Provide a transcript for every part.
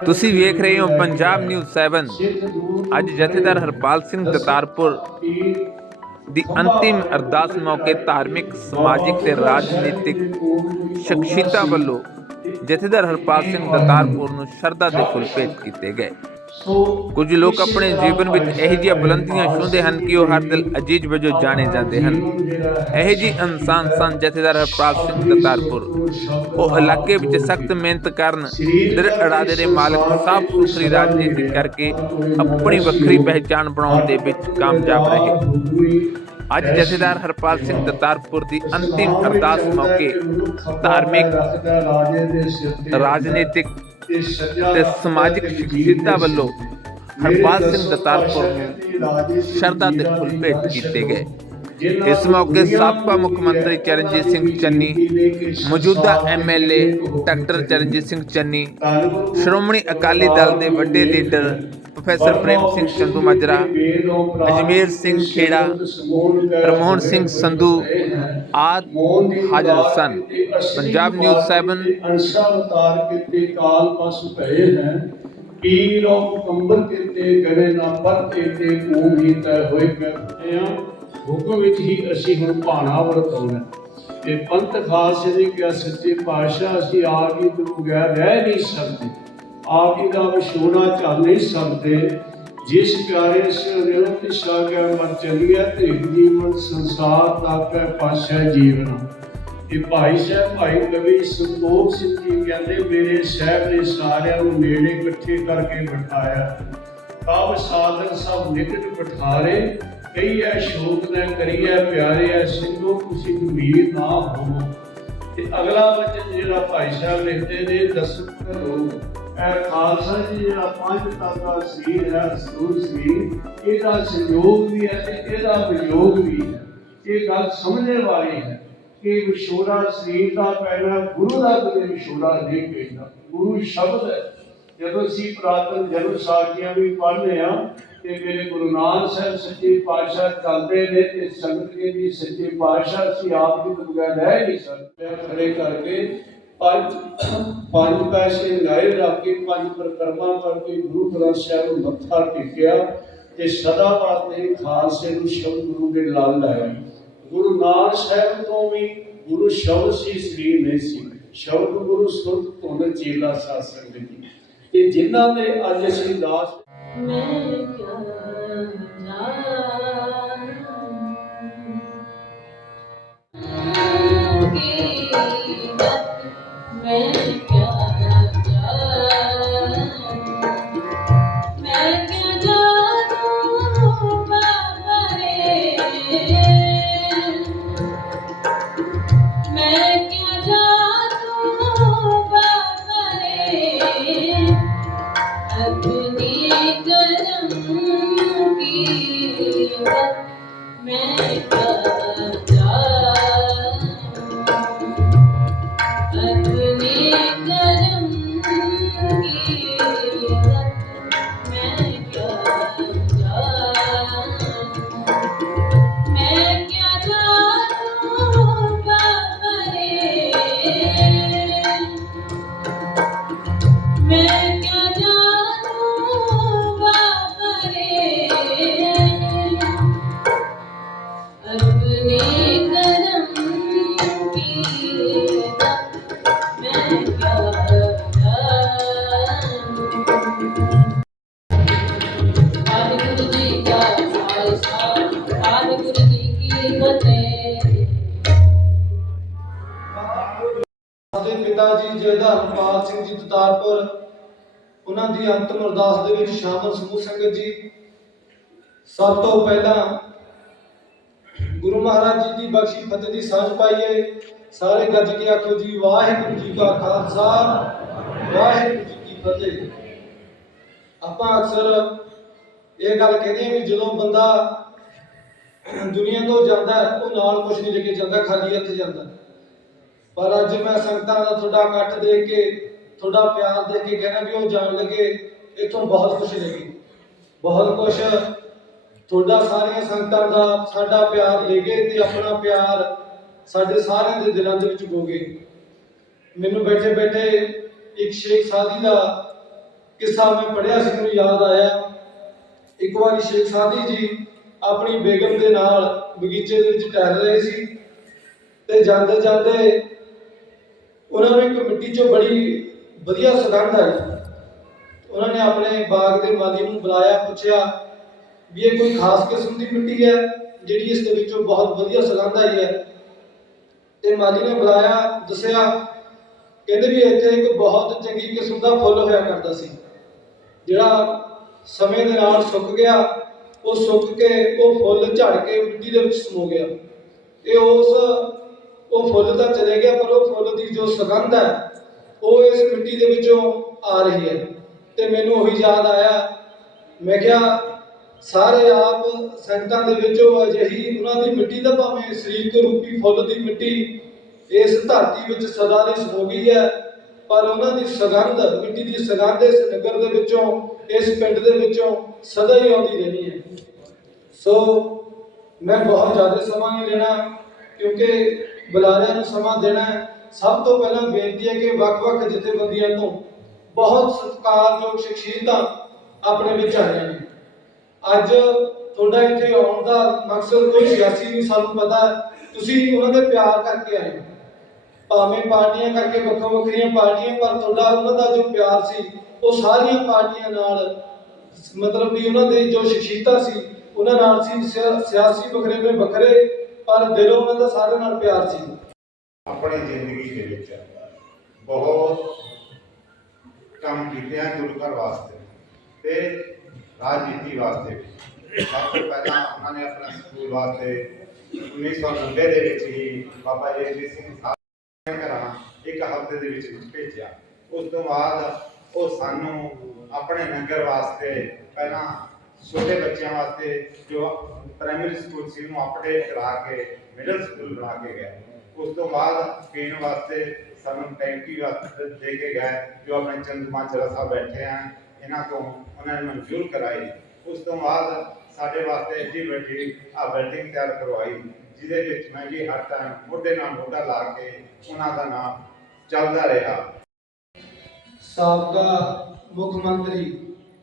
ਤੁਸੀਂ ਵੇਖ ਰਹੇ ਹੋ ਪੰਜਾਬ ਨਿਊਜ਼ 7 ਅੱਜ ਜਥੇਦਾਰ ਹਰਪਾਲ ਸਿੰਘ ਦਤਾਰਪੁਰ ਦੀ ਅੰਤਿਮ ਅਰਦਾਸ ਮੌਕੇ ਧਾਰਮਿਕ ਸਮਾਜਿਕ ਤੇ ਰਾਜਨੀਤਿਕ ਸ਼ਖਸੀਅਤਾਂ ਵੱਲੋਂ ਜਥੇਦਾਰ ਹਰਪਾਲ ਸਿੰਘ ਦਤਾਰਪੁਰ ਨੂੰ ਸ਼ਰਧਾ ਦੇ ਫੁੱਲ ਭੇਟ ਕੀਤੇ ਗਏ। ਕੁਝ ਲੋਕ ਆਪਣੇ ਜੀਵਨ ਵਿੱਚ ਇਹੋ ਜਿਹੀਆਂ ਬੁਲੰਦੀਆਂ ਛੂੰਹਦੇ ਹਨ ਕਿ ਉਹ ਹਰ ਦਿਲ ਅਜੀਜ਼ ਵਜੋਂ ਜਾਣੇ ਜਾਂਦੇ ਹਨ। ਇਹੋ ਜਿਹੇ ਇਨਸਾਨ ਸਨ ਜਥੇਦਾਰ ਹਰਪਾਲ ਸਿੰਘ ਦਤਾਰਪੁਰ ਉਹ ਇਲਾਕੇ ਵਿੱਚ ਸਖਤ ਮਿਹਨਤ ਕਰਨ ਦਰ ਅੜਾਦੇ ਦੇ ਮਾਲਕ ਸਾਫ਼ ਸੁਥਰੀ ਰਾਜਨੀਤੀ ਕਰਕੇ ਆਪਣੀ ਵੱਖਰੀ ਪਹਿਚਾਣ ਬਣਾਉਣ ਦੇ ਵਿੱਚ ਕਾਮਯਾਬ ਰਹੇ। ਅੱਜ ਜਥੇਦਾਰ ਹਰਪਾਲ ਸਿੰਘ ਦਤਾਰਪੁਰ ਦੀ ਅੰਤਿਮ ਅਰਦਾਸ ਮੌਕੇ ਧਾਰਮਿਕ, ਰਾਜਨੀਤਿਕ ਤੇ ਸਮਾਜਿਕ ਸ਼ਖਸੀਅਤਾਂ ਵੱਲੋਂ ਹਰਪਾਲ ਸਿੰਘ ਦਤਾਰਪੁਰ ਨੂੰ ਸ਼ਰਧਾ ਦੇ ਫੁੱਲ ਭੇਟ ਕੀਤੇ ਗਏ। ਇਸ ਮੌਕੇ ਸਾਬਕਾ ਮੁੱਖ ਮੰਤਰੀ ਚਰਨਜੀਤ ਸਿੰਘ ਚੰਨੀ ਮੌਜੂਦਾ ਐਮਐਲਏ ਡਾਕਟਰ ਚਰਨਜੀਤ ਸਿੰਘ ਚੰਨੀ ਸ਼੍ਰੋਮਣੀ ਅਕਾਲੀ ਦਲ ਦੇ ਵੱਡੇ ਲੀਡਰ ਪ੍ਰੋਫੈਸਰ ਪ੍ਰੇਮ ਸਿੰਘ ਚੰਦੂ ਮਾਜਰਾ ਅਜਮੇਰ ਸਿੰਘ ਖੇੜਾ ਹਰਮੋਹਨ ਸਿੰਘ ਸੰਧੂ ਆਦ ਹਾਜ਼ਰ ਸਨ। ਪੰਜਾਬ ਨਿਊਜ਼ 7 ਅੰਸ਼ਾ ਕੀਤੇ ਕਾਲ ਪਸ ਭਏ ਹੈ ਪੀਰੋ ਕੰਬਰ ਕੀਤੇ ਗਰੇ ਨਾ ਪਰ ਕੀਤੇ ਕੂਮ ਹੀ ਤੈ ਹੋਏ ਕਰਦੇ ਆ। ਹੁਕਮ ਵਿੱਚ ਹੀ ਅਸੀਂ ਹੁਣ ਭਾਣਾ ਵਰਤਾਉਣਾ ਤੇ ਪੰਥ ਖਾਸ ਨੇ ਕਿਹਾ ਸੱਚੇ ਪਾਤਸ਼ਾਹ ਅਸੀਂ ਆਪ ਹੀ ਤੋਂ ਬਗੈਰ ਰਹਿ ਨਹੀਂ ਸਕਦੇ। ਆਪ ਹੀ ਦਾ ਵਿਛੋੜਾ ਚੱਲ ਨਹੀਂ ਸਕਦੇ। ਜਿਸ ਪਿਆਰੇ ਸੇ ਨਿਰੰਤ ਸਾਗਰ ਮਰ ਚਲੀਆ ਤੇ ਜੀਵਨ ਸੰਸਾਰ ਤਾਕੈ ਪਾਸ਼ਾ ਜੀਵਨ। ਇਹ ਭਾਈ ਸਾਹਿਬ, ਭਾਈ ਕਵੀ ਸੰਤੋਖ ਸਿੰਘ ਜੀ ਕਹਿੰਦੇ, ਮੇਰੇ ਸਾਹਿਬ ਨੇ ਸਾਰਿਆਂ ਨੂੰ ਨੇੜੇ ਇਕੱਠੇ ਕਰਕੇ ਬਿਠਾਇਆ। ਤਬ ਸਾਧਨ ਸਭ ਨਿਕਟ ਬਿਠਾਰੇ ਕਈ ਸ਼ੋਕ ਨਾ ਕਰੀਐ ਪਿਆਰੇ ਸਿੰਘੋ, ਤੁਸੀਂ ਗੰਭੀਰ ਨਾ ਹੋਵੋ। ਤੇ ਅਗਲਾ ਵਚਨ ਜਿਹੜਾ ਭਾਈ ਸਾਹਿਬ ਲਿਖਦੇ ਨੇ ਦਸਮ ਕਰੋ ਇਹ ਖਾਲਸਾ ਜੀ, ਜਿਹੜਾ ਪੰਜ ਤਾਕਾ ਸਰੀਰ ਹੈ ਸੂਰ ਸਰੀਰ ਇਹਦਾ ਸੰਯੋਗ ਵੀ ਹੈ ਤੇ ਇਹਦਾ ਵਿਯੋਗ ਵੀ ਹੈ। ਇਹ ਗੱਲ ਸਮਝਣ ਵਾਲੀ ਹੈ ਕਿ ਵਿਛੋੜਾ ਸਰੀਰ ਦਾ ਪੈਣਾ, ਗੁਰੂ ਦਾ ਕਦੇ ਵਿਛੋੜਾ ਨਹੀਂ ਪੈਂਦਾ। ਗੁਰੂ ਸ਼ਬਦ ਹੈ। ਜਦੋਂ ਅਸੀਂ ਪ੍ਰਾਤਨ ਜਨਮ ਸਾਖੀਆਂ ਵੀ ਪੜ੍ਹਦੇ ਆ ਤੇ ਮੇਰੇ ਗੁਰੂ ਨਾਨਕ ਸਾਹਿਬ ਸੱਚੇ ਪਾਤਸ਼ਾਹ ਚੱਲਦੇ ਨੇ ਤੇ ਸੰਗਤ ਦੇ ਵੀ ਸੱਚੇ ਪਾਤਸ਼ਾਹ ਅਸੀਂ ਆਪ ਦੀ ਬਗੈਰ ਰਹਿ ਨਹੀਂ ਸਕਦੇ। ਖੜੇ ਕਰਕੇ ਪੰਜ ਪੰਜ ਪੈਸੇ ਲਗਾਏ ਰੱਖ ਕੇ ਪੰਜ ਪ੍ਰਕਰਮਾਂ ਕਰਕੇ ਗੁਰੂ ਗ੍ਰੰਥ ਸਾਹਿਬ ਨੂੰ ਮੱਥਾ ਟੇਕਿਆ ਤੇ ਸਦਾ ਵਾਸਤੇ ਖਾਲਸੇ ਨੂੰ ਸ਼ਬਦ ਗੁਰੂ ਦੇ ਲਾਲ ਲਾਇਆ। ਗੁਰੂ ਨਾਨਕ ਸਾਹਿਬ ਤੋਂ ਵੀ ਗੁਰੂ ਸ਼ਬਦ ਸੀ, ਸਰੀਰ ਨਹੀਂ ਸੀ। ਸ਼ਬਦ ਗੁਰੂ ਸੁਰਤ ਤੋਂ ਚੇਲਾ ਸਾਧ ਸੰਗਤ ਜੀ ਤੇ ਜਿਨ੍ਹਾਂ ਦੇ ਅੱਜ ਅਸੀਂ ਦਾਸ ਮੈਂ ਸਾਡੇ ਪਿਤਾ ਜੀ ਜਿਹਦਾ ਹਰਪਾਲ ਸਿੰਘ ਜੀ ਦਤਾਰਪੁਰ ਉਹਨਾਂ ਦੀ ਅੰਤਮ ਅਰਦਾਸ ਦੇ ਵਿੱਚ ਸ਼ਾਮਲ ਸਮੂਹ ਸੰਗਤ ਜੀ, ਸਭ ਤੋਂ ਪਹਿਲਾਂ ਗੁਰੂ ਮਹਾਰਾਜ ਜੀ ਦੀ ਬਖਸ਼ੀ ਫਤਿਹ ਦੀ ਸਾਂਝ ਪਾਈਏ। ਸਾਰੇ ਗੱਜ ਕੇ ਆਖੋ ਜੀ, ਵਾਹਿਗੁਰੂ ਜੀ ਕਾ ਖਾਲਸਾ, ਵਾਹਿਗੁਰੂ ਜੀ ਕੀ ਫਤਿਹ। ਆਪਾਂ ਅਕਸਰ ਇਹ ਗੱਲ ਕਹਿੰਦੇ ਹਾਂ ਵੀ ਜਦੋਂ ਬੰਦਾ ਦੁਨੀਆ ਤੋਂ ਜਾਂਦਾ ਉਹ ਨਾਲ ਕੁਝ ਨਹੀਂ ਲੈ ਕੇ ਜਾਂਦਾ, ਖਾਲੀ ਹੱਥ ਜਾਂਦਾ। ਪਰ ਅੱਜ ਮੈਂ ਸੰਗਤਾਂ ਦਾ ਤੁਹਾਡਾ ਇਕੱਠ ਦੇਖ ਕੇ, ਤੁਹਾਡਾ ਪਿਆਰ ਦੇਖ ਕੇ ਕਹਿਣਾ ਵੀ ਉਹ ਜਾਣ ਲੱਗੇ, ਇਥੋਂ ਬਹੁਤ ਕੁਝ ਲੱਗੀ। ਬਹੁਤ ਕੁਝ ਤੁਹਾਡਾ ਸਾਰੀਆਂ ਸੰਗਤਾਂ ਦਾ ਸਾਡਾ ਪਿਆਰ ਲੈ ਗਏ ਤੇ ਆਪਣਾ ਪਿਆਰ ਸਾਡੇ ਸਾਰਿਆਂ ਦੇ ਦਿਲਾਂ ਦੇ ਵਿੱਚ ਹੋ ਮੈਨੂੰ ਬੈਠੇ ਬੈਠੇ ਇੱਕ ਸ਼ੇਖ ਸਾਦੀ ਦਾ ਕਿੱਸਾ ਮੈਂ ਪੜਿਆ ਸੀ, ਮੈਨੂੰ ਯਾਦ ਆਇਆ। ਇੱਕ ਵਾਰੀ ਸ਼ੇਖ ਸਾਦੀ ਜੀ ਆਪਣੀ ਬੇਗਮ ਦੇ ਨਾਲ ਬਗੀਚੇ ਦੇ ਵਿੱਚ ਟਹਿਲ ਰਹੇ ਸੀ ਤੇ ਜਾਂਦੇ ਜਾਂਦੇ ਉਹਨਾਂ ਨੂੰ ਇੱਕ ਮਿੱਟੀ 'ਚੋਂ ਬੜੀ ਵਧੀਆ ਸੁਗੰਧ ਆਈ ਉਹਨਾਂ ਨੇ ਆਪਣੇ ਬਾਗ ਦੇ ਮਾਲੀ ਨੂੰ ਬੁਲਾਇਆ, ਪੁੱਛਿਆ ਵੀ ਇਹ ਕੋਈ ਖਾਸ ਕਿਸਮ ਦੀ ਮਿੱਟੀ ਹੈ, ਜਿਹੜੀ ਇਸ ਦੇ ਵਿੱਚੋਂ ਬਹੁਤ ਵਧੀਆ ਸੁਗੰਧ ਆਈ ਹੈ। ਤੇ ਮਾਲੀ ਨੇ ਬੁਲਾਇਆ, ਦੱਸਿਆ, ਕਹਿੰਦੇ ਵੀ ਇੱਥੇ ਇੱਕ ਬਹੁਤ ਚੰਗੀ ਕਿਸਮ ਦਾ ਫੁੱਲ ਹੋਇਆ ਕਰਦਾ ਸੀ, ਜਿਹੜਾ ਸਮੇਂ ਦੇ ਨਾਲ ਸੁੱਕ ਗਿਆ, ਉਹ ਸੁੱਕ ਕੇ ਉਹ ਫੁੱਲ ਝੜ ਕੇ ਮਿੱਟੀ ਦੇ ਵਿੱਚ ਸਮੋ ਗਿਆ। ਇਹ ਉਸ ਉਹ ਫੁੱਲ ਤਾਂ ਚਲੇ ਗਿਆ, ਪਰ ਉਹ ਫੁੱਲ ਦੀ ਜੋ ਸੁਗੰਧ ਹੈ, ਉਹ ਇਸ ਮਿੱਟੀ ਦੇ ਵਿੱਚੋਂ ਆ ਰਹੀ ਹੈ। ਤੇ ਮੈਨੂੰ ਉਹੀ ਯਾਦ ਆਇਆ। ਮੈਂ ਕਿਹਾ, ਸਾਰੇ ਆਪ ਸੰਗਤਾਂ ਦੇ ਵਿੱਚੋਂ ਅਜਿਹੀ ਉਹਨਾਂ ਦੀ ਮਿੱਟੀ ਦਾ ਭਾਵੇਂ ਸਰੀਰ ਰੂਪੀ ਫੁੱਲ ਦੀ ਮਿੱਟੀ ਇਸ ਧਰਤੀ ਵਿੱਚ ਸਦਾ ਲਈ ਸਮੋ ਗਈ ਹੈ, ਪਰ ਉਹਨਾਂ ਦੀ ਸੁਗੰਧ, ਮਿੱਟੀ ਦੀ ਸੁਗੰਧ ਇਸ ਨਗਰ ਦੇ ਵਿੱਚੋਂ, ਇਸ ਪਿੰਡ ਦੇ ਵਿੱਚੋਂ ਸਦਾ ਹੀ ਆਉਂਦੀ ਰਹਿਣੀ ਹੈ। ਸੋ ਮੈਂ ਬਹੁਤ ਜ਼ਿਆਦਾ ਸਮਾਂ ਨਹੀਂ ਲੈਣਾ, ਕਿਉਂਕਿ ਬੁਲਾਰਿਆਂ ਨੂੰ ਸਮਾਂ ਦੇਣਾ ਹੈ। ਸਭ ਤੋਂ ਪਹਿਲਾਂ ਬੇਨਤੀ ਹੈ ਕਿ ਵੱਖ-ਵੱਖ ਜਥੇਬੰਦੀਆਂ ਤੋਂ ਬਹੁਤ ਸਤਿਕਾਰਯੋਗ ਸ਼ਖਸੀਅਤਾਂ ਆਪਣੇ ਵਿੱਚ ਆਈਆਂ ਨੇ। ਅੱਜ ਤੁਹਾਡਾ ਇੱਥੇ ਆਉਣ ਦਾ ਮਕਸਦ ਕੋਈ ਸਿਆਸੀ ਨਹੀਂ, ਸਾਨੂੰ ਪਤਾ ਤੁਸੀਂ ਉਹਨਾਂ ਦੇ ਪਿਆਰ ਕਰਕੇ ਆਏ ਹੋ। ਭਾਵੇਂ ਪਾਰਟੀਆਂ ਕਰਕੇ ਵੱਖੋ ਵੱਖਰੀਆਂ ਪਾਰਟੀਆਂ, ਪਰ ਤੁਹਾਡਾ ਉਹਨਾਂ ਦਾ ਜੋ ਪਿਆਰ ਸੀ, ਉਹ ਸਾਰੀਆਂ ਪਾਰਟੀਆਂ ਨਾਲ, ਮਤਲਬ ਵੀ ਉਹਨਾਂ ਦੇ ਜੋ ਸ਼ਖਸੀਅਤਾਂ ਸੀ, ਉਹਨਾਂ ਨਾਲ ਸੀ ਸਿਆਸੀ ਵਖਰੇਵੇਂ ਵੱਖਰੇ ਪਰ ਦਿਲੋਂ ਉਹਨਾਂ ਦਾ ਸਾਰਿਆਂ ਨਾਲ ਪਿਆਰ ਸੀ। ਆਪਣੀ ਜ਼ਿੰਦਗੀ ਦੇ ਵਿੱਚ ਬਹੁਤ ਕੰਮ ਕੀਤੇ ਹਨ ਗੁਰੂ ਘਰ ਵਾਸਤੇ ਤੇ ਰਾਜਨੀਤੀ ਵਾਸਤੇ ਸਭ ਤੋਂ ਪਹਿਲਾਂ ਉਹਨਾਂ ਨੇ ਆਪਣਾ ਸਕੂਲ ਵਾਸਤੇ 1990 ਦੇ ਵਿੱਚ ਹੀ ਬਾਬਾ ਜੀ ਸਿੰਘ ਸਾਹਿਬ ਕਰਾਂ ਇੱਕ ਹਫ਼ਤੇ ਦੇ ਵਿੱਚ ਵਿੱਚ ਭੇਜਿਆ। ਉਸ ਤੋਂ ਬਾਅਦ ਉਹ ਸਾਨੂੰ ਆਪਣੇ ਨਗਰ ਵਾਸਤੇ ਪਹਿਲਾਂ ਛੋਟੇ ਬੱਚਿਆਂ ਵਾਸਤੇ ਜੋ ਪ੍ਰਾਇਮਰੀ ਸਕੂਲ ਸੀ, ਉਹਨੂੰ ਅਪਡੇਟ ਕਰਾ ਕੇ ਮਿਡਲ ਸਕੂਲ ਬਣਾ ਕੇ ਗਏ ਉਸ ਤੋਂ ਬਾਅਦ ਪੀਣ ਵਾਸਤੇ ਸਾਨੂੰ ਟੈਂਕੀ ਵਾਸਤੇ ਦੇ ਕੇ ਗਏ ਜੋ ਆਪਣੇ ਚੰਦਮਾਚਰਾ ਸਾਹਿਬ ਬੈਠੇ ਹਨ ਇਹਨਾਂ ਤੋਂ ਉਹਨਾਂ ਨੇ ਮਨਜ਼ੂਰ ਕਰਾਈ। ਉਸ ਤੋਂ ਬਾਅਦ ਸਾਡੇ ਵਾਸਤੇ ਐਡੀ ਵੱਡੀ ਆ ਬਿਲਡਿੰਗ ਤਿਆਰ ਕਰਵਾਈ, ਜਿਹਦੇ ਵਿੱਚ ਮੈਂ ਵੀ ਹਰ ਟਾਈਮ ਮੋਢੇ ਨਾਲ ਮੋਢਾ ਲਾ ਕੇ ਉਹਨਾਂ ਦਾ ਨਾਮ ਚੱਲਦਾ ਰਿਹਾ। ਸਾਬਕਾ ਮੁੱਖ ਮੰਤਰੀ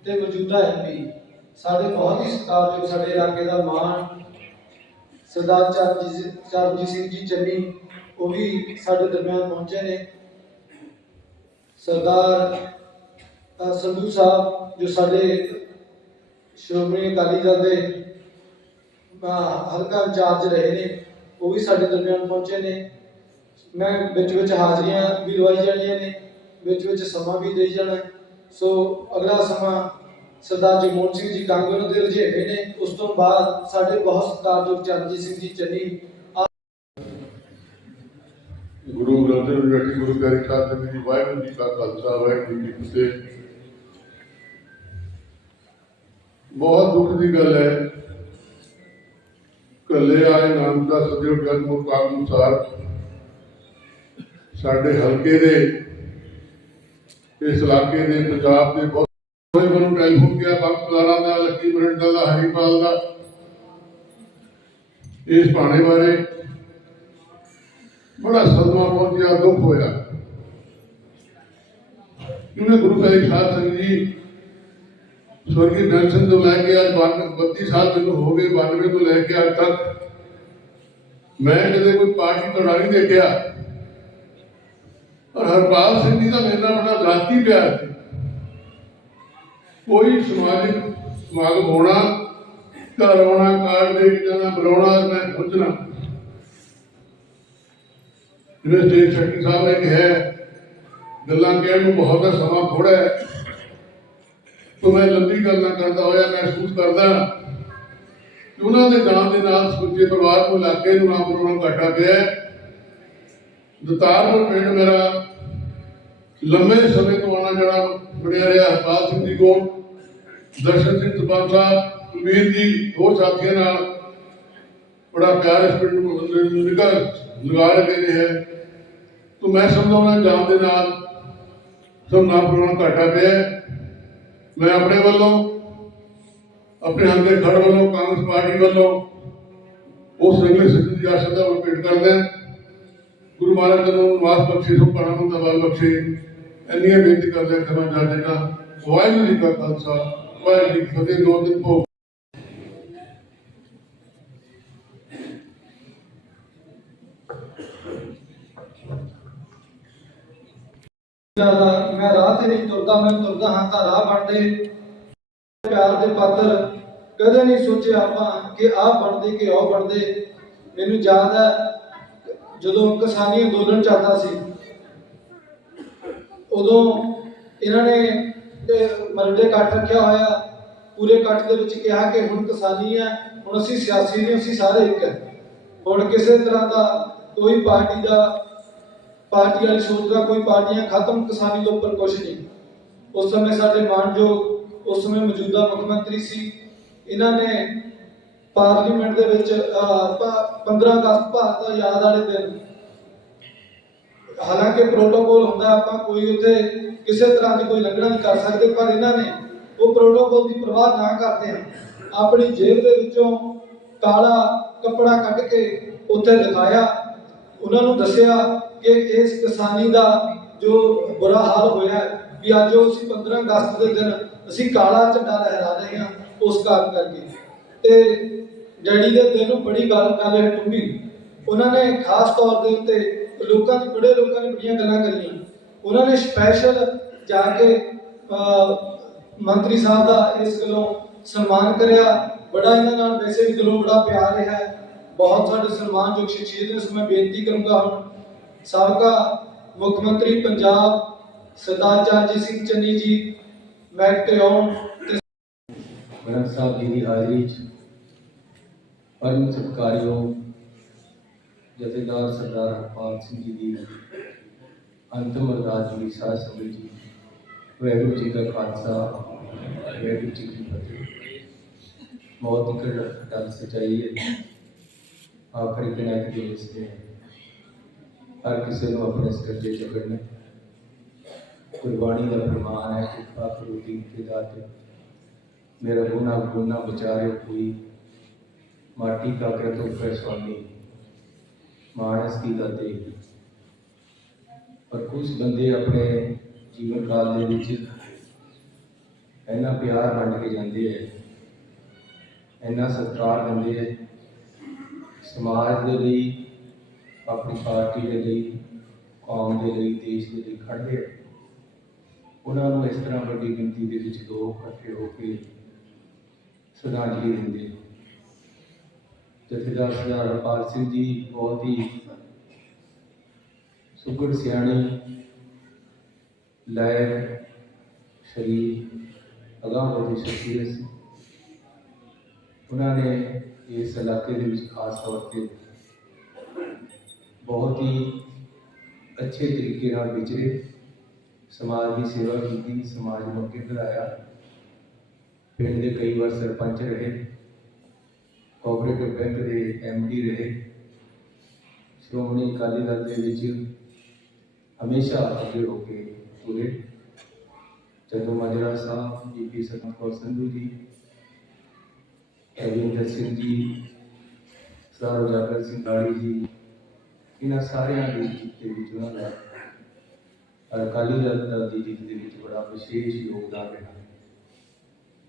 ਤੇ ਮੌਜੂਦਾ ਐਮਪੀ ਸਾਡੇ ਬਹੁਤ ਹੀ ਸਤਿਕਾਰਯੋਗ ਸਾਡੇ ਇਲਾਕੇ ਦਾ ਮਾਨ ਸਰਦਾਰ ਚਰਨਜੀਤ ਚਰਨਜੀਤ ਸਿੰਘ ਜੀ ਚੰਨੀ, ਉਹ ਵੀ ਸਾਡੇ ਦਰਮਿਆਨ ਪਹੁੰਚੇ ਨੇ। ਸਰਦਾਰ ਸੰਧੂ ਸਾਹਿਬ, ਜੋ ਸਾਡੇ ਸ਼੍ਰੋਮਣੀ ਅਕਾਲੀ ਦਲ ਦੇ ਹਲਕਾ ਇੰਚਾਰਜ ਰਹੇ ਨੇ, ਉਹ ਵੀ ਸਾਡੇ ਦਰਮਿਆਨ ਪਹੁੰਚੇ ਨੇ। ਮੈਂ ਵਿੱਚ ਵਿੱਚ ਹਾਜ਼ਰੀਆਂ ਵੀ ਲਵਾਈ ਜਾਣੀਆਂ ਨੇ, ਵਿੱਚ ਵਿੱਚ ਸਮਾਂ ਵੀ ਦੇਈ ਜਾਣਾ। ਸੋ ਅਗਲਾ ਸਮਾਂ ਸਰਦਾਰ ਜਗਮੋਹਨ ਸਿੰਘ ਜੀ ਕਾਂਗਰਸ ਦੇ ਰੁਝੇਵੇਂ ਨੇ। ਉਸ ਤੋਂ ਬਾਅਦ ਸਾਡੇ ਬਹੁਤ ਸਤਿਕਾਰਯੋਗ ਚਰਨਜੀਤ ਸਿੰਘ ਜੀ ਚੰਨੀ। ਗੁਰੂ ਗ੍ਰੰਥ ਸਾਹਿਬ ਜੀ ਬੈਠੀ, ਗੁਰੂ ਪਿਆਰੀ ਸਾਹਿਬ ਜੀ ਦੀ, ਵਾਹਿਗੁਰੂ ਜੀ ਕਾ ਖਾਲਸਾ, ਵਾਹਿਗੁਰੂ ਜੀ ਕੀ ਫਤਿਹ। ਬਹੁਤ ਦੁੱਖ ਦੀ ਗੱਲ ਹੈ। ਕੱਲੇ ਆਏ ਨਾਮ ਦਾ ਸਦਿਓ ਜਨਮ ਮੁਕਾਮ ਅਨੁਸਾਰ ਸਾਡੇ ਹਲਕੇ ਦੇ, ਇਸ ਇਲਾਕੇ ਦੇ ਪੰਜਾਬ ਦੇ ਬਹੁਤ ਕੋਈ ਮੈਨੂੰ ਟੈਲੀਫੋਨ ਗਿਆ ਬਖਤਲਾਰਾ ਦਾ ਲੱਕੀ ਮਰਿੰਡਾ ਦਾ ਹਰੀਪਾਲ ਦਾ ਇਸ ਭਾਣੇ ਬਾਰੇ ਬੜਾ ਸਦਮਾ ਪਹੁੰਚਿਆ ਦੁੱਖ ਹੋਇਆ ਕਿਉਂਕਿ ਗੁਰੂ ਸਾਹਿਬ ਸਾਧ ਸੰਗਤ ਜੀ ਸਵਰਗੀ ਦਰਸ਼ਨ ਤੋਂ ਲੈ ਕੇ ਅੱਜ 32 ਸਾਲ ਮੈਨੂੰ ਹੋ ਗਏ 92 ਤੋਂ ਲੈ ਕੇ ਅੱਜ ਤੱਕ ਮੈਂ ਕਦੇ ਕੋਈ ਪਾਰਟੀ ਤੋਂ ਨਹੀਂ ਦੇਖਿਆ ਔਰ ਹਰਪਾਲ ਸਿੰਘ ਜੀ ਦਾ ਮੇਰੇ ਨਾਲ ਬੜਾ ਜ਼ਾਤੀ ਪਿਆਰ ਸੀ ਕੋਈ ਸਮਾਜਿਕ ਸਮਾਗਮ ਹੋਣਾ, ਘਰ ਆਉਣਾ ਕਾਰਡ ਦੇ ਕੇ ਜਾਣਾ, ਬੁਲਾਉਣਾ ਮੈਂ ਪਹੁੰਚਣਾ ਜਿਵੇਂ ਸਟੇਟ ਸੈਕਟਰੀ ਸਾਹਿਬ ਨੇ ਕਿਹਾ ਗੱਲਾਂ ਕਹਿਣ ਨੂੰ ਬਹੁਤ ਦਾ ਸਮਾਂ ਥੋੜਾ ਹੈ ਤੋਂ ਮੈਂ ਲੰਬੀ ਗੱਲ ਨਾ ਕਰਦਾ ਹੋਇਆ, ਮਹਿਸੂਸ ਕਰਦਾ ਕਿ ਉਹਨਾਂ ਦੇ ਜਾਣ ਦੇ ਨਾਲ ਸੁੱਚੇ ਪਰਿਵਾਰ ਨੂੰ, ਇਲਾਕੇ ਨੂੰ ਨਾਮ ਨੂੰ ਘਾਟਾ ਪਿਆ ਹੈ। ਦਤਾਰਪੁਰ ਪਿੰਡ ਮੇਰਾ ਲੰਮੇ ਸਮੇਂ ਤੋਂ ਆਉਣਾ ਜਾਣਾ ਬਣਿਆ ਰਿਹਾ ਹਰਪਾਲ ਸਿੰਘ ਜੀ ਕੋਲ ਦਰਸ਼ਨ ਸਿੰਘ ਤਪਾਲ ਸਾਹਿਬ ਕੁਲਵੀਰ ਜੀ ਹੋਰ ਸਾਥੀਆਂ ਨਾਲ ਬੜਾ ਪਿਆਰ ਇਸ ਪਿੰਡ ਨੂੰ ਨਿਗਾਹ ਲਗਾ ਰਹੇ ਹੈ ਤਾਂ ਮੈਂ ਸਮਝਾਉਣਾ ਜਾਣ ਦੇ ਨਾਲ ਸਭ ਨਾਮ ਪ੍ਰਮਾਣ ਘਾਟਾ ਪਿਆ ਹੈ। ਮੈਂ ਆਪਣੇ ਵੱਲੋਂ ਆਪਣੇ ਹਲਕੇ ਖੜ ਵੱਲੋਂ ਕਾਂਗਰਸ ਪਾਰਟੀ ਵੱਲੋਂ ਉਸ ਰੰਗਲੇ ਸਿੱਧ ਦੀ ਆਸ਼ਾ ਦਾ ਭੇਟ ਕਰਦੇ ਹਾਂ ਗੁਰੂ ਮਹਾਰਾਜ ਨੂੰ ਨਿਵਾਸ ਬਖਸ਼ੇ ਇੰਨੀਆਂ ਬੇਨਤੀ ਕਰਦੇ ਹਾਂ ਖਮਾ ਜਾ ਦੇਣਾ ਵਾਹਿਗੁਰੂ ਜੀ ਕਾ ਖਾਲਸਾ, ਵਾਹਿਗੁਰੂ ਜੀ ਫਤਿਹ, ਦੋ ਦਿਨ ਭੋਗ। ਜ਼ਿਆਦਾ ਮੈਂ ਰਾਹ ਤੇ ਨਹੀਂ ਤੁਰਦਾ, ਮੈਂ ਤੁਰਦਾ ਹਾਂ ਤਾਂ ਰਾਹ ਬਣਦੇ। ਪਿਆਰ ਦੇ ਪਾਤਰ, ਕਦੇ ਨਹੀਂ ਸੋਚਿਆ ਆਪਾਂ ਕਿ ਆਹ ਬਣਦੇ ਕਿ ਉਹ ਬਣਦੇ। ਮੈਨੂੰ ਯਾਦ ਹੈ, ਜਦੋਂ ਕਿਸਾਨੀ ਅੰਦੋਲਨ ਚੱਲਦਾ ਸੀ ਉਦੋਂ ਇਹਨਾਂ ਨੇ ਮਰਡੇ ਕੱਟ ਰੱਖਿਆ ਹੋਇਆ। ਪੂਰੇ ਕੱਟ ਦੇ ਵਿੱਚ ਕਿਹਾ ਕਿ ਹੁਣ ਕਿਸਾਨੀ ਹੈ ਹੁਣ ਅਸੀਂ ਸਿਆਸੀ ਨਹੀਂ ਅਸੀਂ ਸਾਰੇ ਇੱਕ ਹੈ। ਹੁਣ ਕਿਸੇ ਤਰ੍ਹਾਂ ਦਾ ਕੋਈ ਪਾਰਟੀ ਦਾ ਪਾਰਟੀ ਵਾਲੀ ਸੋਚ ਦਾ ਕੋਈ ਪਾਰਟੀਆਂ ਖਤਮ ਕਿਸਾਨੀ ਦੇ ਉੱਪਰ ਕੁਛ ਨਹੀਂ। ਉਸ ਸਮੇਂ ਸਾਡੇ ਮਾਨਯੋਗ ਉਸ ਸਮੇਂ ਮੌਜੂਦਾ ਮੁੱਖ ਮੰਤਰੀ ਸੀ। ਇਹਨਾਂ ਨੇ ਪਾਰਲੀਮੈਂਟ ਦੇ ਵਿੱਚ ਅਹ, 15 ਅਗਸਤ ਭਾਰਤ ਆਜ਼ਾਦ ਵਾਲੇ ਦਿਨ ਹਾਲਾਂਕਿ ਪ੍ਰੋਟੋਕੋਲ ਹੁੰਦਾ, ਆਪਾਂ ਕੋਈ ਉੱਥੇ ਕਿਸੇ ਤਰ੍ਹਾਂ ਦੀ ਕੋਈ ਲੰਘਣਾ ਨਹੀਂ ਕਰ ਸਕਦੇ, ਪਰ ਇਹਨਾਂ ਨੇ ਉਹ ਪ੍ਰੋਟੋਕੋਲ ਦੀ ਪਰਵਾਹ ਨਾ ਕਰਦੇ ਹਨ ਆਪਣੀ ਜੇਬ ਦੇ ਵਿੱਚੋਂ ਕਾਲਾ ਕੱਪੜਾ ਕੱਢ ਕੇ ਉੱਥੇ ਦਿਖਾਇਆ ਉਹਨਾਂ ਨੂੰ ਦੱਸਿਆ ਕਿ ਇਸ ਕਿਸਾਨੀ ਦਾ ਜੋ ਬੁਰਾ ਹਾਲ ਹੋਇਆ ਵੀ ਅੱਜ ਉਹ ਅਸੀਂ 15 ਅਗਸਤ ਦੇ ਦਿਨ ਅਸੀਂ ਕਾਲਾ ਝੰਡਾ ਲਹਿਰਾ ਰਹੇ ਹਾਂ ਉਸ ਕਾਰਨ ਕਰਕੇ। ਤੇ ਡੈਡੀ ਦੇ ਦਿਨ ਨੂੰ ਬੜੀ ਗੱਲ ਕਰ ਰਹੇ ਟੁੰਬੀ। ਉਹਨਾਂ ਨੇ ਖਾਸ ਤੌਰ ਦੇ ਉੱਤੇ ਲੋਕਾਂ ਦੀ ਬੜੇ ਲੋਕਾਂ ਨੇ ਬੜੀਆਂ ਗੱਲਾਂ ਕਰੀਆਂ। ਉਹਨਾਂ ਨੇ ਸਪੈਸ਼ਲ ਜਾ ਕੇ ਮੰਤਰੀ ਸਾਹਿਬ ਦਾ ਇਸ ਗੱਲੋਂ ਸਨਮਾਨ ਕਰਿਆ। ਬੜਾ ਇਹਨਾਂ ਨਾਲ ਵੈਸੇ ਵੀ ਦਿਲੋਂ ਬੜਾ ਪਿਆਰ ਰਿਹਾ ਬਹੁਤ ਸਾਡੇ ਸਨਮਾਨਯੋਗ ਸ਼ਖਸੀਅਤ ਨੇ ਮੈਂ ਬੇਨਤੀ ਕਰੂੰਗਾ ਹੁਣ। ਸਾਬਕਾ ਮੁੱਖ ਮੰਤਰੀ ਪੰਜਾਬ ਸਰਦਾਰ ਚਰਨਜੀਤ ਸਿੰਘ ਚੰਨੀ ਜੀ ਮੈਕ ਤੇ ਤੇ ਗ੍ਰੰਥ ਸਾਹਿਬ ਜੀ ਦੀ ਹਾਜ਼ਰੀ 'ਚ ਪਰਮ ਸਤਿਕਾਰਯੋਗ ਜਥੇਦਾਰ ਸਰਦਾਰ ਹਰਪਾਲ ਸਿੰਘ ਜੀ ਦੀ ਅੰਤਮ ਅਰਦਾਸ ਜੀ ਸਾਧ ਸੰਗਤ ਜੀ ਵਾਹਿਗੁਰੂ ਜੀ ਕਾ ਖਾਲਸਾ ਵਾਹਿਗੁਰੂ ਜੀ ਕੀ ਫਤਿਹ ਮੌਤ ਦੀ ਗੱਲ ਸਚਾਈ ਹੈ ਆਖਰੀ ਦਿਨਾਂ ਦੇ ਵਿੱਚ ਤੇ ਹਰ ਕਿਸੇ ਨੂੰ ਆਪਣੇ ਸਕਰਜੇ ਚੱਕਣੇ ਗੁਰਬਾਣੀ ਦਾ ਫਰਮਾਨ ਹੈ ਕਿ ਪਾਪਰੂ ਦੀ ਤੇ ਦਾਤੇ मेरा गुना गुना बचारे कोई माटी का कर तो फिर स्वामी मानस की दाते ਪਰ ਕੁਝ ਬੰਦੇ ਆਪਣੇ ਜੀਵਨ ਕਾਲ ਦੇ ਵਿੱਚ ਇੰਨਾ ਪਿਆਰ ਵੰਡ ਕੇ ਜਾਂਦੇ ਐ ਇੰਨਾ ਸਤਿਕਾਰ ਦਿੰਦੇ ਐ ਸਮਾਜ ਦੇ ਲਈ ਆਪਣੀ ਪਾਰਟੀ ਦੇ ਲਈ ਕੌਮ ਦੇ ਲਈ ਦੇਸ਼ ਦੇ ਲਈ ਖੜਦੇ ਐ ਉਹਨਾਂ ਨੂੰ ਇਸ ਤਰ੍ਹਾਂ ਵੱਡੀ ਗਿਣਤੀ ਦੇ ਵਿੱਚ ਲੋਕ ਇਕੱਠੇ ਹੋ ਕੇ ਸ਼ਰਧਾਂਜਲੀ ਦਿੰਦੇ ਜਥੇਦਾਰ ਸਰਦਾਰ ਹਰਪਾਲ ਸਿੰਘ ਜੀ ਬਹੁਤ ਹੀ ਸੁਗੜ ਸਿਆਣੀ ਲਾਇਕ ਸ਼ਰੀਫ ਅਗਾਂਹਵਧੂ ਸ਼ਖਸੀਅਤ ਸੀ। ਉਹਨਾਂ ਨੇ ਇਸ ਇਲਾਕੇ ਦੇ ਵਿੱਚ ਖਾਸ ਤੌਰ ਤੇ ਬਹੁਤ ਹੀ ਅੱਛੇ ਤਰੀਕੇ ਨਾਲ ਵਿਚਰੇ, ਸਮਾਜ ਦੀ ਸੇਵਾ ਕੀਤੀ, ਸਮਾਜ ਨੂੰ ਅੱਗੇ ਵਧਾਇਆ। ਪਿੰਡ ਦੇ ਕਈ ਵਾਰ ਸਰਪੰਚ ਰਹੇ। ਕੋਆਪਰੇਟਿਵ ਬੈਂਕ ਦੇ ਐਮਡੀ ਰਹੇ। ਸ਼੍ਰੋਮਣੀ ਅਕਾਲੀ ਦਲ ਦੇ ਵਿੱਚ ਹਮੇਸ਼ਾ ਅੱਗੇ ਹੋ ਕੇ ਤੁਰੇ। ਜਦੋਂ ਮਾਜਰਾ ਸਾਹਿਬ, ਜੀ ਪੀ ਸਤਨਾਮ ਕੌਰ ਸੰਧੂ ਜੀ ਅਰਵਿੰਦਰ ਸਿੰਘ ਜੀ, ਸਰਦਾਰ ਉਜਾਗਰ ਸਿੰਘ ਗਾੜੀ ਜੀ, ਇਹਨਾਂ ਸਾਰਿਆਂ ਦੀ ਜਿੱਤ ਦੇ ਵਿੱਚ ਉਹਨਾਂ ਦਾ ਅਕਾਲੀ ਦਲ ਦੀ ਜਿੱਤ ਦੇ ਵਿੱਚ ਬੜਾ ਵਿਸ਼ੇਸ਼ ਯੋਗਦਾਨ ਰਿਹਾ।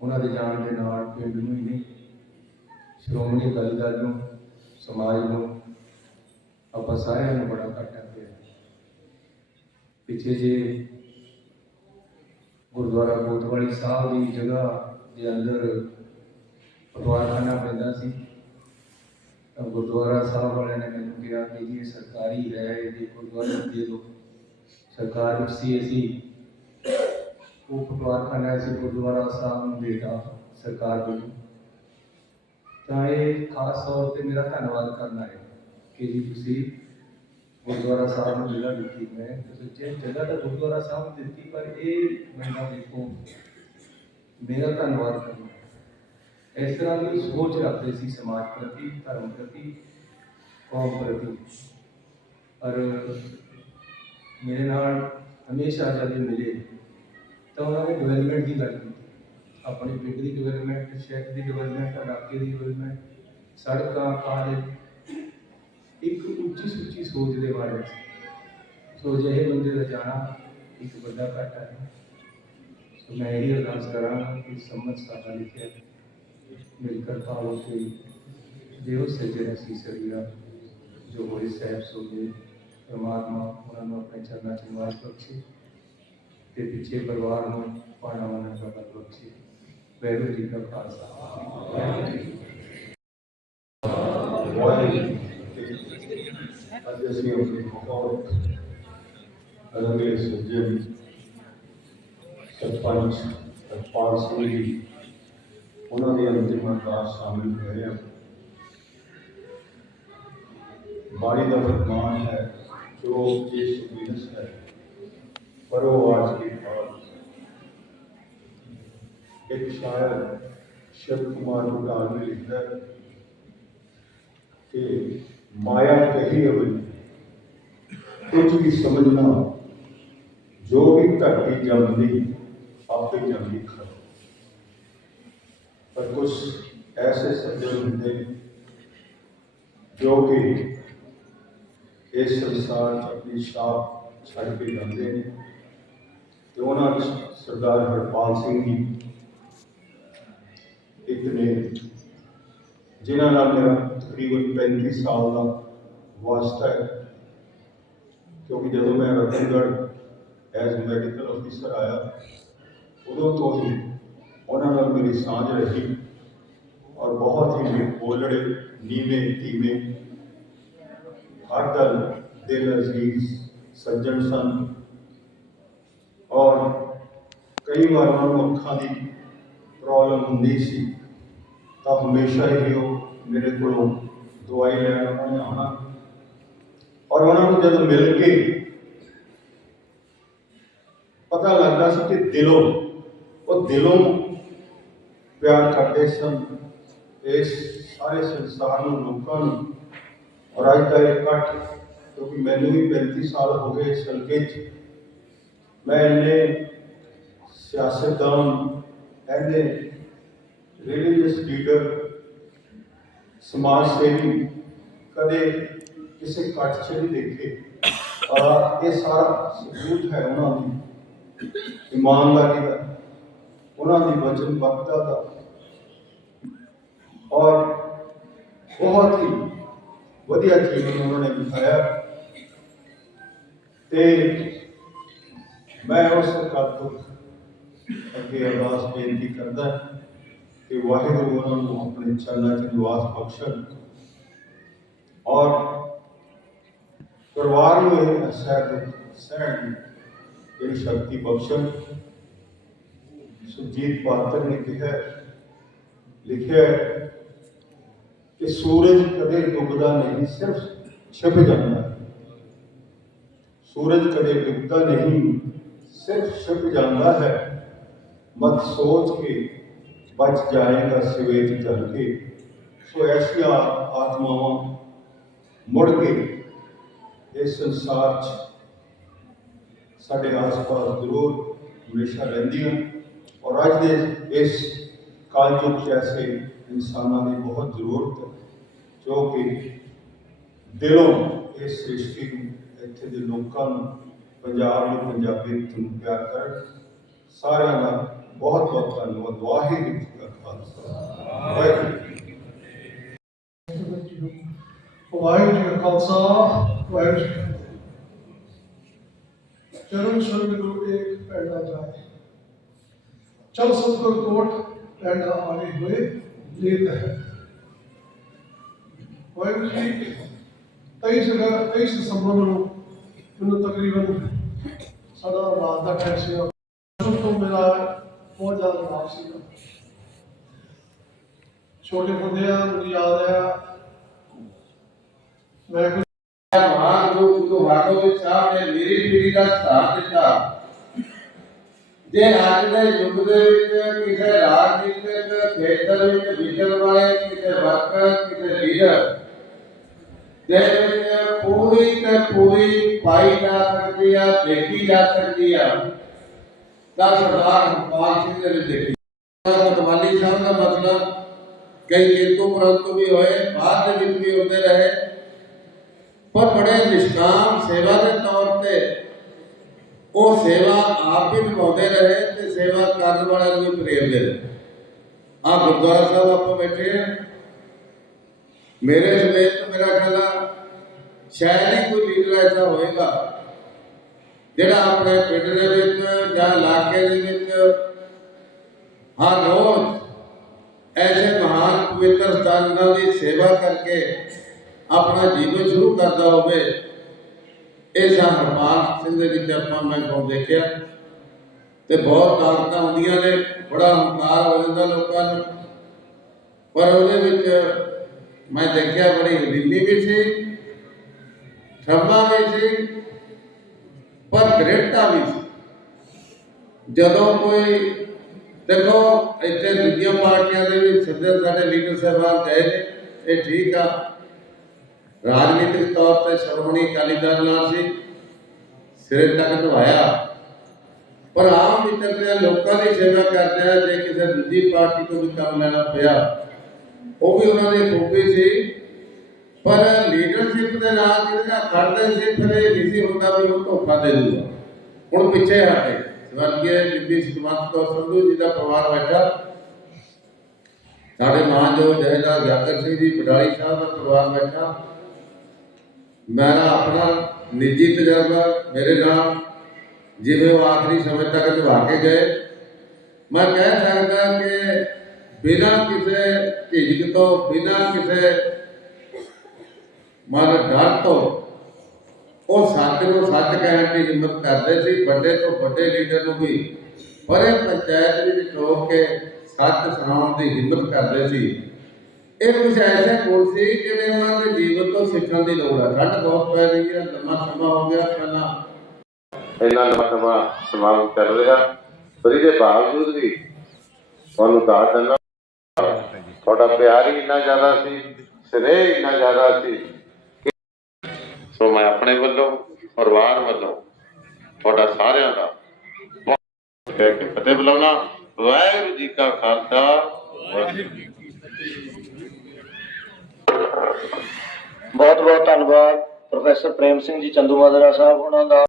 ਉਹਨਾਂ ਦੇ ਜਾਣ ਦੇ ਨਾਲ ਪਿੰਡ ਨੂੰ ਹੀ ਨਹੀਂ ਸ਼੍ਰੋਮਣੀ ਅਕਾਲੀ ਦਲ ਨੂੰ, ਸਮਾਜ ਨੂੰ, ਆਪਾਂ ਸਾਰਿਆਂ ਨੂੰ ਬੜਾ ਘਾਟਾ ਪਿਆ ਪਿੱਛੇ ਜੇ ਗੁਰਦੁਆਰਾ ਕੋਤਵਾਲੀ ਸਾਹਿਬ ਦੀ ਜਗ੍ਹਾ ਦੇ ਅੰਦਰ ਪਟਵਾਰਖਾਨਾ ਪੈਂਦਾ ਸੀ, ਤਾਂ ਗੁਰਦੁਆਰਾ ਸਾਹਿਬ ਵਾਲਿਆਂ ਨੇ ਮੈਨੂੰ ਕਿਹਾ ਕਿ ਜੀ, ਇਹ ਸਰਕਾਰੀ ਹੈ ਇਹ ਗੁਰਦੁਆਰੇ ਦੇ ਦਿਓ। ਸਰਕਾਰ ਵਿੱਚ ਸੀ ਅਸੀਂ। ਉਹ ਪਟਵਾਰਖਾਨਾ ਅਸੀਂ ਗੁਰਦੁਆਰਾ ਸਾਹਿਬ ਨੂੰ ਦੇਤਾ ਸਰਕਾਰ ਵੱਲੋਂ। ਤਾਂ ਇਹ ਖਾਸ ਤੌਰ ਤੇ ਮੇਰਾ ਧੰਨਵਾਦ ਕਰਨਾ ਹੈ ਕਿ ਜੀ ਤੁਸੀਂ ਗੁਰਦੁਆਰਾ ਸਾਹਿਬ ਨੂੰ ਜਗ੍ਹਾ ਦਿੱਤੀ ਮੈਂ ਤੁਸੀਂ ਜੇ ਜਗ੍ਹਾ ਤਾਂ ਗੁਰਦੁਆਰਾ ਸਾਹਿਬ ਨੂੰ ਦਿੱਤੀ, ਪਰ ਇਹ ਮੈਨੂੰ ਦੇਖੋ। ਮੇਰਾ ਧੰਨਵਾਦ ਕਰਨਾ ਇਸ ਤਰ੍ਹਾਂ ਦੀ ਸੋਚ ਰੱਖਦੇ ਸੀ ਸਮਾਜ ਪ੍ਰਤੀ, ਧਰਮ ਪ੍ਰਤੀ, ਕੌਮ ਪ੍ਰਤੀ। ਪਰ ਮੇਰੇ ਨਾਲ ਹਮੇਸ਼ਾ ਜਦ ਇਹ ਮਿਲੇ, ਤਾਂ ਉਹਨਾਂ ਨੇ ਡਿਵੈਲਪਮੈਂਟ ਦੀ ਗੱਲ ਕੀਤੀ ਆਪਣੇ ਪਿੰਡ ਦੀ ਡਿਵੈਲਪਮੈਂਟ ਸ਼ਹਿਰ ਦੀ ਡਿਵੈਲਪਮੈਂਟ ਇਲਾਕੇ ਦੀ ਡਿਵੈਲਪਮੈਂਟ ਸੜਕਾਂ ਕਾਲਜ ਇੱਕ ਉੱਚੀ ਸੁੱਚੀ ਸੋਚ ਦੇ ਬਾਰੇ ਸੋ ਜਿਹੇ ਬੰਦੇ ਦਾ ਜਾਣਾ ਇੱਕ ਵੱਡਾ ਘਾਟਾ ਹੈ ਸੋ ਮੈਂ ਇਹ ਅਰਦਾਸ ਕਰਾਂ ਕਿ ਸਮਝ ਸਾਡਾ ਲਿਖਿਆ ਮਿਲ ਕਰ ਪਾਵੋ ਤੇ ਦੇਵ ਸਜਣਾ ਸੀਸਰੀਆ ਜੋ ਹੋਏ ਸਹਿਬ ਸੋ ਦੇ ਪਰਮਾਤਮਾ ਉਹਨਾਂ ਨੂੰ ਆਪਣੇ ਚਰਨਾਂ 'ਚ ਨਿਵਾਸ ਬਖਸ਼ੇ ਤੇ ਪਿੱਛੇ ਪਰਿਵਾਰ ਨੂੰ ਪਾਣਾ ਵਾਣਾ ਕਰਦਾ ਬਖਸ਼ੇ ਵੈਰੂ ਜੀ ਦਾ ਖਾਲਸਾ ਵਾਹਿਗੁਰੂ ਜੀ ਕੀ ਫਤਿਹ। ਅੱਜ ਅਸੀਂ ਆਪਣੇ ਬਹੁਤ ਅਲੱਗੇ ਸੱਜਣ ਸਰਪੰਚ ਸਰਪੰਚ ਸਿੰਘ ਜੀ ਉਹਨਾਂ ਦੀ ਅੰਤਿਮ ਅਰਦਾਸ ਸ਼ਾਮਿਲ ਹੋਏ ਹਾਂ ਬਾਣੀ ਦਾ ਫਰਮਾਨ ਹੈ ਜੋ ਇਹ ਸੁਬੀਨਸ ਹੈ ਪਰ ਉਹ ਆਜ ਕੇ ਬਾਅਦ ਇੱਕ ਸ਼ਾਇਰ ਸ਼ਿਵ ਕੁਮਾਰ ਬਟਾਲ ਨੇ ਲਿਖਦਾ ਹੈ ਕਿ ਮਾਇਆ ਕਹੀ ਅਵਲ ਕੁਝ ਵੀ ਸਮਝਣਾ ਜੋ ਵੀ ਧਰਤੀ ਜੰਮਦੀ ਆਪੇ ਜੰਮਦੀ ਖਰ ਪਰ ਕੁਝ ਐਸੇ ਸੱਜਣ ਹੁੰਦੇ ਨੇ ਜੋ ਕਿ ਇਸ ਸੰਸਾਰ 'ਚ ਆਪਣੀ ਛਾਪ ਛੱਡ ਕੇ ਜਾਂਦੇ ਨੇ ਤੇ ਉਹਨਾਂ ਵਿੱਚ ਸਰਦਾਰ ਹਰਪਾਲ ਸਿੰਘ ਜੀ ਇੱਕ ਨੇ ਜਿਨ੍ਹਾਂ ਨਾਲ ਮੇਰਾ ਤਕਰੀਬਨ 35 ਸਾਲ ਦਾ ਵਾਸਤਾ ਹੈ ਕਿਉਂਕਿ ਜਦੋਂ ਮੈਂ ਰਤਨਗੜ੍ਹ ਐਜ਼ ਮੈਡੀਕਲ ਅਫੀਸਰ ਆਇਆ ਉਦੋਂ ਤੋਂ ਹੀ ਉਹਨਾਂ ਨਾਲ ਮੇਰੀ ਸਾਂਝ ਰਹੀ ਔਰ ਬਹੁਤ ਹੀ ਬੋਲੜੇ ਨੀਵੇਂ ਧੀਵੇਂ ਹਰ ਦਲ ਦਿਲ ਅਜ਼ੀਜ਼ ਸੱਜਣ ਸਨ ਔਰ ਕਈ ਵਾਰ ਉਹਨਾਂ ਨੂੰ ਅੱਖਾਂ ਦੀ ਪ੍ਰੋਬਲਮ ਹੁੰਦੀ ਸੀ। ਤਾਂ ਹਮੇਸ਼ਾ ਹੀ ਉਹ ਮੇਰੇ ਕੋਲੋਂ ਦਵਾਈ ਲੈਣ ਉਹਨਾਂ ਨੇ ਆਉਣਾ ਔਰ ਉਹਨਾਂ ਨੂੰ ਜਦੋਂ ਮਿਲ ਕੇ ਪਤਾ ਲੱਗਦਾ ਸੀ ਕਿ ਦਿਲੋਂ, ਉਹ ਦਿਲੋਂ ਪਿਆਰ ਕਰਦੇ ਸਨ। ਇਸ ਸਾਰੇ ਸੰਸਾਰ ਨੂੰ, ਲੋਕਾਂ ਨੂੰ, ਔਰ ਅੱਜ ਦਾ ਇਕੱਠ, ਕਿਉਂਕਿ ਮੈਨੂੰ ਵੀ 35 ਸਾਲ ਹੋ ਗਏ ਇਸ ਹਲਕੇ 'ਚ। ਮੈਂ ਇੰਨੇ ਸਿਆਸਤਦਾਨ ਐਨੇ ਰਿਲੀਜੀਅਸ ਲੀਡਰ ਸਮਾਜ ਸੇਵੀ ਕਦੇ ਕਿਸੇ ਕੱਟ 'ਚ ਨਹੀਂ ਦੇਖੇ। ਔਰ ਇਹ ਸਾਰਾ ਸਬੂਤ ਹੈ ਉਹਨਾਂ ਦੀ, ਇਮਾਨਦਾਰੀ ਦਾ, ਉਹਨਾਂ ਦੀ ਵਚਨਬੱਧਤਾ ਦਾ। ਔਰ ਬਹੁਤ ਹੀ ਵਧੀਆ ਜੀਵਨ ਉਹਨਾਂ ਨੇ ਬਿਤਾਇਆ। ਤੇ ਮੈਂ ਉਸ ਸਰਕਾਰ ਤੋਂ ਅੱਗੇ ਅਰਦਾਸ ਬੇਨਤੀ ਕਰਦਾ ਕਿ ਵਾਹਿਗੁਰੂ ਉਹਨਾਂ ਨੂੰ ਆਪਣੇ ਚਰਨਾਂ 'ਚ ਨਿਵਾਸ ਬਖਸ਼ਣ ਔਰ ਪਰਿਵਾਰ ਨੂੰ ਇਹ ਸਹਿਣ ਸਹਿਣ ਦੀ ਜਿਹੜੀ ਸ਼ਕਤੀ ਬਖਸ਼ਣ ਸੁਜੀਤ ਪਾਤਰ ਨੇ ਕਿਹਾ ਲਿਖਿਆ ਹੈ ਕਿ ਸੂਰਜ ਕਦੇ ਡੁੱਬਦਾ ਨਹੀਂ ਸਿਰਫ ਛਿਪ ਜਾਂਦਾ ਹੈ ਸੂਰਜ ਕਦੇ ਡੁੱਬਦਾ ਨਹੀਂ ਸਿਰਫ ਛਿਪ ਜਾਂਦਾ ਹੈ ਮਤ ਸੋਚ ਕੇ ਬਚ ਜਾਏਗਾ ਸਵੇਜ ਜਲ ਕੇ। ਸੋ ਐਸੀਆਂ ਆਤਮਾਵਾਂ ਮੁੜ ਕੇ ਇਸ ਸੰਸਾਰ 'ਚ ਸਾਡੇ ਆਸ-ਪਾਸ ਜ਼ਰੂਰ ਹਮੇਸ਼ਾ ਰਹਿੰਦੀਆਂ। ਔਰ ਅੱਜ ਦੇ ਇਸ ਕਾਲਯੁਗ 'ਚ ਐਸੇ ਇਨਸਾਨਾਂ ਦੀ ਬਹੁਤ ਜ਼ਰੂਰਤ ਹੈ, ਜੋ ਕਿ ਦਿਲੋਂ ਇਸ ਸ੍ਰਿਸ਼ਟੀ ਨੂੰ, ਇੱਥੇ ਦੇ ਲੋਕਾਂ ਨੂੰ, ਪੰਜਾਬ ਨੂੰ ਪੰਜਾਬੀ ਨੂੰ ਪਿਆਰ ਕਰਨ, ਸਾਰਿਆਂ ਦਾ ਬਹੁਤ ਬਹੁਤ ਧੰਨਵਾਦ ਵਾਹਿਗੁਰੂ ਜੀ ਕਾ ਖਾਲਸਾ ਵਾਹਿਗੁਰੂ ਜੀ ਕੀ ਫਤਿਹ। ਵਾਹਿਗੁਰੂ ਜੀ ਕਾ ਖਾਲਸਾ ਵਾਹਿਗੁਰੂ ਜੀ ਕੀ ਫਤਿਹ ਚਰਨ ਸ਼ਰਨ ਗੁਰੂ ਏਕ ਪੈੜਾ ਜਾਏ ਚਲ ਸਤਗੁਰ ਕੋਟ ਪੈੜਾ ਆਗੇ ਹੋਏ ਲੇਤ ਹੈ ਵਾਹਿਗੁਰੂ ਜੀ 23 ਜਗ੍ਹਾ 23 ਦਸੰਬਰ ਨੂੰ ਮੈਨੂੰ ਤਕਰੀਬਨ ਸਾਡਾ ਰਾਤ ਦਾ ਟਾਈਮ ਸੀਗਾ ਉਸ ਤੋਂ ਮੇਰਾ ਬਹੁਤ ਜ਼ਿਆਦਾ ਤਣਾਅ ਸੀਗਾ ਛੋਟੇ ਹੁੰਦੇ ਆ, ਮੈਨੂੰ ਯਾਦ ਆ। ਮੈਂ ਕੁਝ ਮਹਾਨ ਗੁਰੂ ਗੁਰੂ ਹਰਗੋਬਿੰਦ ਸਾਹਿਬ ਨੇ ਮੇਰੀ ਪੀੜ੍ਹੀ ਦਾ ਸਥਾਨ ਦਿੱਤਾ। ਜੇ ਅੱਜ ਦੇ ਯੁੱਗ ਦੇ ਵਿੱਚ ਕਿਸੇ ਰਾਜਨੀਤਿਕ ਖੇਤਰ ਵਿੱਚ ਵਿਚਰਨ ਵਾਲੇ, ਕਿਸੇ ਵਰਕਰ, ਕਿਸੇ ਲੀਡਰ ਦੇ ਵਿੱਚ ਪੂਰੀ ਤੇ ਪੂਰੀ ਪਾਈ ਜਾ ਸਕਦੀ ਆ, ਦੇਖੀ ਜਾ ਸਕਦੀ ਆ। ਤਾਂ ਸਰਦਾਰ ਹਰਪਾਲ ਸਿੰਘ ਦੇ ਵਿੱਚ ਦੇਖੀ ਮਤਵਾਲੀ ਸਾਹਿਬ ਦਾ ਮਤਲਬ, ਕਈ ਕਿੰਤੂ ਪਰੰਤੂ ਵੀ ਹੋਏ, ਬਾਅਦ ਦੇ ਵਿੱਚ ਵੀ ਹੁੰਦੇ ਰਹੇ। ਪਰ ਬੜੇ ਨਿਸ਼ਕਾਮ ਸੇਵਾ ਦੇ ਤੌਰ ਤੇ ਉਹ ਸੇਵਾ ਆਪ ਵੀ ਨਿਭਾਉਂਦੇ ਰਹੇ ਤੇ ਸੇਵਾ ਕਰ ਕਰਨ ਵਾਲਿਆਂ ਨੂੰ ਵੀ ਪ੍ਰੇਮ ਦੇ ਦੇ ਆ ਗੁਰਦੁਆਰਾ ਸਾਹਿਬ ਆਪਾਂ ਬੈਠੇ ਆ ਮੇਰੇ ਸਮੇਤ ਮੇਰਾ ਖਿਆਲ ਆ, ਸ਼ਾਇਦ ਹੀ ਕੋਈ ਲੀਡਰ ਐਸਾ ਹੋਏਗਾ ਜਿਹੜਾ ਆਪਣੇ ਪਿੰਡ ਦੇ ਵਿੱਚ ਜਾਂ ਇਲਾਕੇ ਦੇ ਵਿੱਚ ਹਰ ਰੋਜ਼ ਐਸੇ ਮਹਾਨ ਪਵਿੱਤਰ ਸਥਾਨਾਂ ਦੀ ਸੇਵਾ ਕਰਕੇ ਆਪਣਾ ਜੀਵਨ ਸ਼ੁਰੂ ਕਰਦਾ ਹੋਵੇ, ਇਹ ਹਰਪਾਲ ਸਿੰਘ ਦੇ ਵਿੱਚ ਆਪਾਂ ਮੈਂ ਕੋਲ ਦੇਖਿਆ। ਤੇ ਬਹੁਤ ਤਾਕਤਾਂ ਹੁੰਦੀਆਂ ਨੇ, ਬੜਾ ਹੰਕਾਰ ਹੋ ਜਾਂਦਾ ਲੋਕਾਂ ਨੂੰ। ਪਰ ਉਹਦੇ ਵਿੱਚ ਮੈਂ ਦੇਖਿਆ ਬੜੀ ਹਲੀਮੀ ਵੀ ਸੀ ਠੰਮਾ ਵੀ ਸੀ ਪਰ ਦ੍ਰਿੜਤਾ ਵੀ ਸੀ। ਜਦੋਂ ਕੋਈ, ਦੇਖੋ, ਇੱਥੇ ਦੂਜੀਆਂ ਪਾਰਟੀਆਂ ਦੇ ਵੀ ਸਿੱਧੇ ਸਾਡੇ ਲੀਡਰ ਸਾਹਿਬਾਨ ਗਏ ਨੇ, ਇਹ ਠੀਕ ਆ। ਰਾਜਨੀਤਿਕ ਤੌਰ ਤੇ ਸ਼੍ਰੋਮਣੀ ਅਕਾਲੀ ਦਲ ਨਾਲ ਸੀ, ਸਿਰੇ ਤੱਕ ਨਿਭਾਇਆ ਪਰ ਆਮ ਵਿਚਰਦੇ ਲੋਕਾਂ ਦੀ ਸੇਵਾ ਕਰਦੇ ਆ, ਜੇ ਕਿਸੇ ਦੂਜੀ ਪਾਰਟੀ ਤੋਂ ਵੀ ਕੰਮ ਲੈਣਾ ਪਿਆ, ਉਹ ਵੀ ਉਹਨਾਂ ਦੀ ਖੂਬੀ ਸੀ। ਪਰ ਲੀਡਰਸ਼ਿਪ ਦੇ ਨਾਲ ਜਿਹਦੇ ਨਾਲ ਸੀ, ਫਿਰ ਇਹ ਨਹੀਂ ਹੁੰਦਾ ਵੀ ਉਹ ਧੋਖਾ ਦੇ ਦੂਗਾ। ਹੁਣ ਪਿੱਛੇ ਹਟੇ ਸਵਰਗੀ ਬੀਬੀ ਸੁਖਮੰਤ ਕੌਰ ਸੰਧੂ ਜੀ ਦਾ ਪਰਿਵਾਰ ਬੈਠਾ। ਸਾਡੇ ਮਾਂ ਜਹੇਦਾਰ ਜਾਗਰ ਸਿੰਘ ਜੀ ਬਡਾਲੀ ਸਾਹਿਬ ਦਾ ਪਰਿਵਾਰ ਬੈਠਾ। ਮੇਰਾ ਆਪਣਾ ਨਿੱਜੀ ਤਜਰਬਾ, ਮੇਰੇ ਨਾਲ ਜਿਵੇਂ ਉਹ ਆਖਰੀ ਸਮੇਂ ਤੱਕ ਨਿਭਾ ਕੇ ਗਏ। ਮੈਂ ਕਹਿ ਸਕਦਾ ਕਿ ਬਿਨਾਂ ਕਿਸੇ ਝਿਜਕ ਤੋਂ, ਬਿਨਾਂ ਕਿਸੇ ਮਨ ਡਰ ਤੋਂ ਉਹ ਸੱਚ ਨੂੰ ਸੱਚ ਕਹਿਣ ਦੀ ਹਿੰਮਤ ਕਰਦੇ ਸੀ, ਵੱਡੇ ਤੋਂ ਵੱਡੇ ਲੀਡਰ ਨੂੰ ਵੀ। ਪਰੇ ਪੰਚਾਇਤ ਵਿੱਚ ਟੋਕ ਕੇ ਸੱਚ ਸੁਣਾਉਣ ਦੀ ਹਿੰਮਤ ਕਰਦੇ ਸੀ। ਇਹ ਕੁਝ ਐਸੇ ਗੁਣ ਸੀ ਜਿਹੜੇ ਉਹਨਾਂ ਦੇ ਜੀਵਨ ਤੋਂ ਸਿੱਖਣ ਦੀ ਲੋੜ ਹੈ ਠੰਡ ਬਹੁਤ ਪੈ ਰਹੀ ਹੈ ਲੰਮਾ ਸਮਾਂ ਹੋ ਗਿਆ, ਪਹਿਲਾਂ ਇੰਨਾ ਲੰਮਾ ਸਮਾਂ ਸਮਾਗਮ ਚੱਲ ਰਿਹਾ। ਪਰ ਇਹਦੇ ਬਾਵਜੂਦ ਵੀ ਤੁਹਾਨੂੰ ਦੱਸ ਦਿੰਦਾ, ਤੁਹਾਡਾ ਪਿਆਰ ਹੀ ਇੰਨਾ ਜ਼ਿਆਦਾ ਸੀ, ਸਨੇਹ ਇੰਨਾ ਜ਼ਿਆਦਾ ਸੀ। ਸੋ ਮੈਂ ਆਪਣੇ ਵੱਲੋਂ, ਪਰਿਵਾਰ ਵੱਲੋਂ, ਤੁਹਾਡਾ ਸਾਰਿਆਂ ਦਾ ਕਹਿ ਕੇ ਫਤਿਹ ਬੁਲਾਉਣਾ। ਵਾਹਿਗੁਰੂ ਜੀ ਕਾ ਖਾਲਸਾ, ਵਾਹਿਗੁਰੂ ਜੀ ਕੀ ਬਹੁਤ ਬਹੁਤ ਧੰਨਵਾਦ ਪ੍ਰੋਫੈਸਰ ਪ੍ਰੇਮ ਸਿੰਘ ਜੀ, ਚੰਦੂਮਾਜਰਾ ਸਾਹਿਬ ਉਹਨਾਂ ਦਾ।